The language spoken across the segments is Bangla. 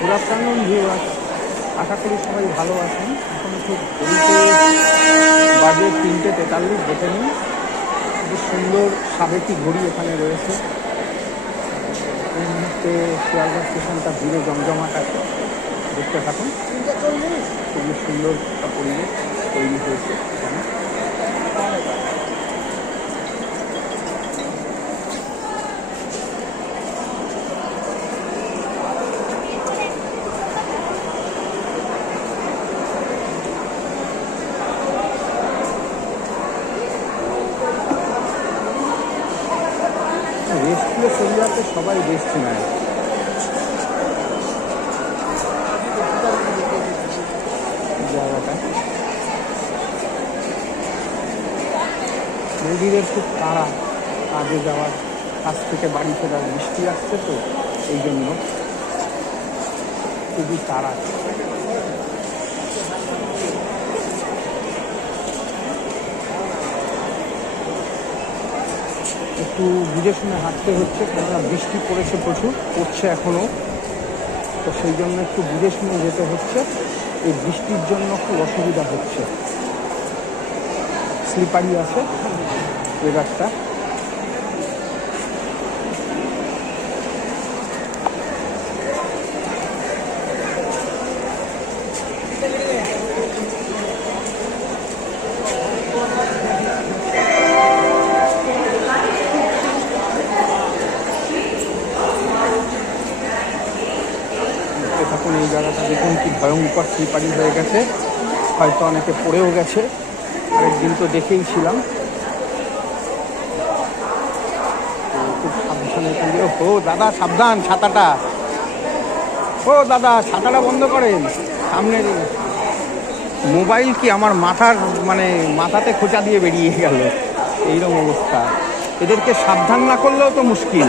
গুড আফটারনুন ভিউয়ার্স আশা করি সবাই ভালো আছেন। এখন ঘড়িতে বাজে তিনটে তেতাল্লিশ, দেখে নিন। খুব সুন্দর সাবেকি ঘড়ি এখানে রয়েছে। এই মুহূর্তে শিয়ালদা স্টেশনটা ভিড়ে জমজমাট আছে। দেখতে থাকুন। খুবই সুন্দর একটা পরিবেশ তৈরি হয়েছে এখানে রেস্টলেস এরিয়াতে সবাই রেস্ট নেয় জায়গাটা নদীদের খুব তাড়া কাজে যাওয়ার কাজ থেকে বাড়ি ফেরার বৃষ্টি আসছে তো, এই জন্য খুবই তাড়া। একটু বুঝে শুনে হাঁটতে হচ্ছে, কেননা বৃষ্টি পড়েছে প্রচুর, পড়ছে এখনও তো সেই জন্য একটু বুঝে শুনে যেতে হচ্ছে, এই বৃষ্টির জন্য খুব অসুবিধা হচ্ছে। স্লিপারি আছে থাকুন এই জায়গাটা দেখুন, কি ভয়ঙ্কর স্লিপারি হয়ে গেছে। হয়তো অনেকে পড়েও গেছে। আরেকদিন তো দেখেই ছিলাম তো খুব সাবধানে এখান দিয়ে ও দাদা, সাবধান, ছাতাটা। ও, দাদা, ছাতাটা বন্ধ করেন। সামনের মোবাইল কি আমার মাথার মানে মাথাতে খোঁচা দিয়ে বেরিয়ে গেল? এইরকম অবস্থা। এদেরকে সাবধান না করলেও তো মুশকিল।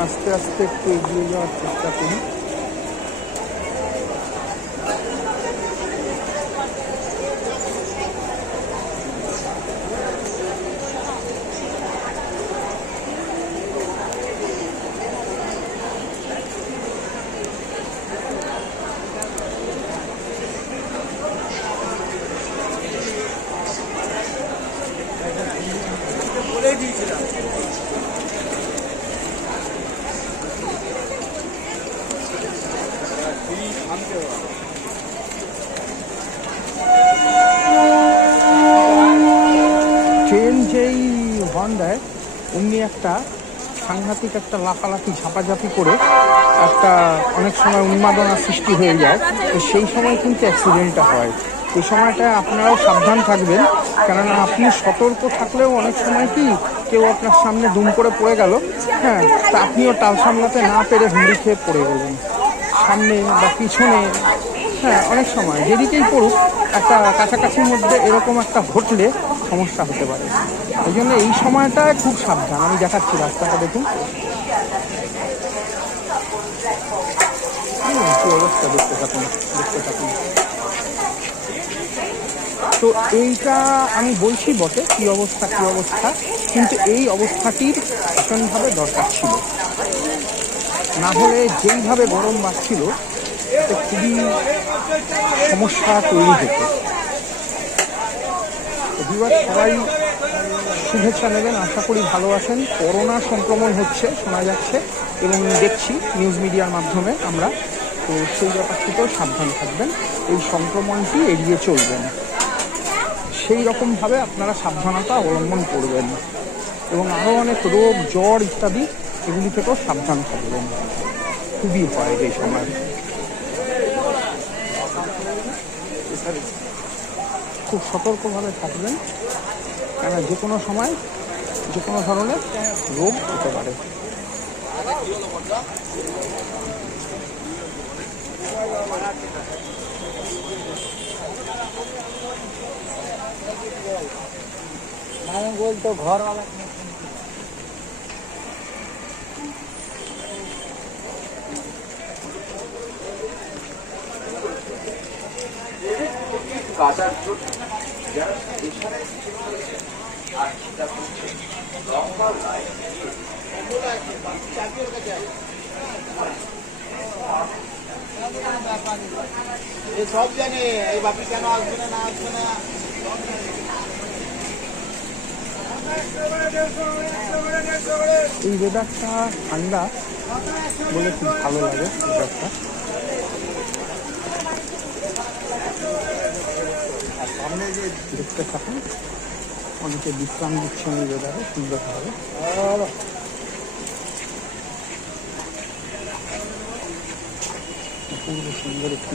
আস্তে আস্তে একটু এগিয়ে যাওয়ার চেষ্টা করি ট্রেন যেই হর্ন দেয় অমনি একটা সাংঘাতিক একটা লাফালাফি, ঝাপাঝাপি করে একটা অনেক সময় উন্মাদনা সৃষ্টি হয়ে যায়। তো সেই সময় কিন্তু অ্যাক্সিডেন্টটা হয়। এই সময়টা আপনারাও সাবধান থাকবেন। কেননা আপনি সতর্ক থাকলেও অনেক সময় কি কেউ আপনার সামনে দুম করে পড়ে গেল। হ্যাঁ তা আপনিও টাল সামলাতে না পেরে হুমড়ি খেয়ে পড়ে গেলেন। সামনে বা পিছনে হ্যাঁ অনেক সময়। যেদিকেই পড়ুক, একটা কাছাকাছির মধ্যে এরকম একটা ঘটলে সমস্যা হতে পারে। এই জন্য এই সময়টায় খুব সাবধান। আমি দেখাচ্ছি রাস্তাটা, দেখুন। অবস্থা, দেখতে থাকুন দেখতে থাকুন। তো এইটা আমি বলছি বটে, কি অবস্থা কি অবস্থা? কিন্তু এই অবস্থাটির ভীষণভাবে দরকার ছিল। না হলে যেইভাবে গরম বাড়ছিল তাতে খুবই সমস্যা তৈরি হতো এবার সবাই শুভেচ্ছা নেবেন, আশা করি ভালো আছেন করোনা সংক্রমণ হচ্ছে, শোনা যাচ্ছে এবং দেখছি নিউজ মিডিয়ার মাধ্যমে আমরা। তো সেই ব্যাপার থেকেও সাবধান থাকবেন, এই সংক্রমণটি এড়িয়ে চলবেন। সেই রকমভাবে আপনারা সাবধানতা অবলম্বন করবেন এবং আরও অনেক রোগ, জ্বর ইত্যাদি এগুলি থেকেও সাবধান থাকবেন। খুবই হয় এই সময়। খুব সতর্কভাবে থাকবেন। কেন যে কোনো সময় যে কোনো ধরনের রোগ হতে পারে। मैं বাজার জন্য সব জানে এই বাপি কেন আসবে না না আসবে না? এই ওয়েদারটা ঠান্ডা বলে খুব ভালো লাগে ওয়েদারটা সামনে যে দেখতে থাকুন অনেকে বিশ্রাম দিচ্ছেন এই ওয়েদারে সুন্দরভাবে অপূর্ব সুন্দর একটি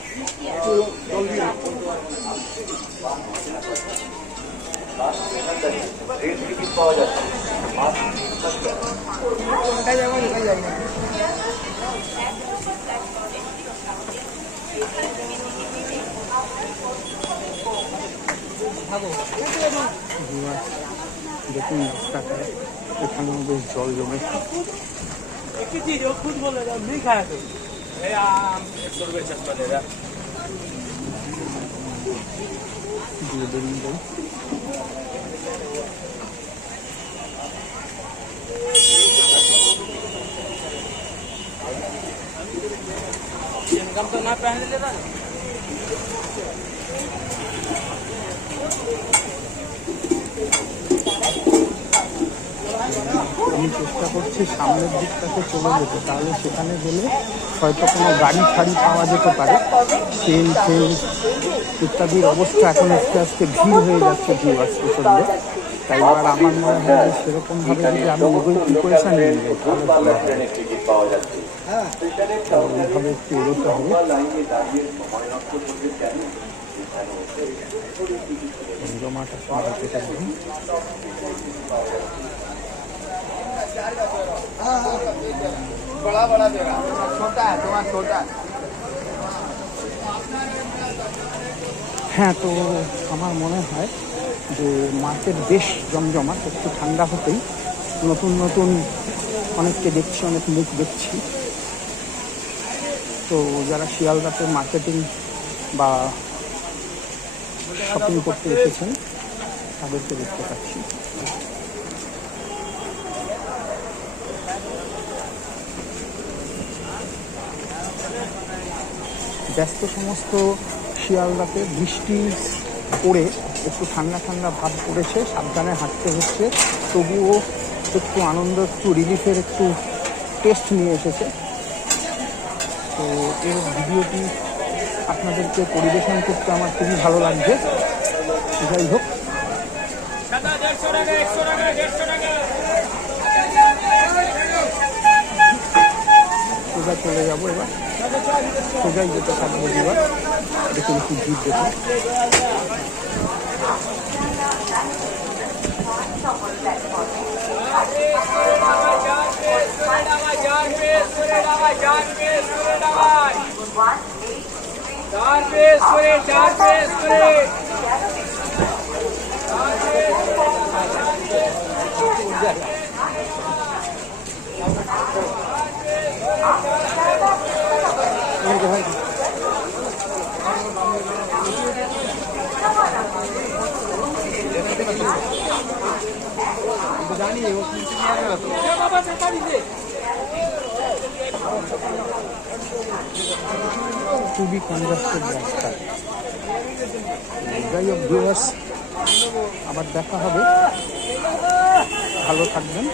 দেখুন রাস্তাটা এখানেও বেশ জল জমে। একটি চীজ খুদ বলে মেঘ খারাপ इनकम तो ना पहन लेता আমি চেষ্টা করছি সামনের দিকটাতে চলে যেতে, তাহলে সেখানে গেলে হয়তো কোনো গাড়ি ফাড়ি পাওয়া যেতে পারে। ট্রেন ট্রেন ইত্যাদির অবস্থা এখন আস্তে আস্তে ভিড় হয়ে যাচ্ছে ভিউয়ার্স প্রচণ্ড তাই এবার আমার মনে হয় যে সেরকমভাবে যদি আমি এগোই প্রিপারেশন নিয়ে যাই তাহলে একটু এগোতে হবে। লাইনে बड़ा बड़ा देगा छोटा है तुम्हारा छोटा है হ্যাঁ তো আমার মনে হয় যে মার্কেট বেশ জমজমাট একটু ঠান্ডা হতেই নতুন নতুন অনেককে দেখছি অনেক মুখ দেখছি তো যারা শিয়ালদাতে মার্কেটিং বা শপিং করতে এসেছেন তাদেরকে দেখতে পাচ্ছি ব্যস্ত সমস্ত শিয়ালদাতে বৃষ্টি পড়ে, একটু ঠান্ডা ঠান্ডা ভাব পড়েছে, সাবধানে হাঁটতে হচ্ছে। তবুও একটু আনন্দ, একটু রিলিফের একটু টেস্ট নিয়ে এসেছে। তো এর ভিডিওটি আপনাদেরকে পরিবেশন করতে আমার খুবই ভালো লাগছে। যাই হোক। চলে যাব এবার। সোজাই যেতে থাকবো এবার দেখুন একটু ভিড় দেখুন चार पे सुरे चार पे सुरे যে ভাই। খুবই কনজাস্টেড রাস্তা। যাই হোক ভিউয়ার্স আবার দেখা হবে। ভালো থাকবেন।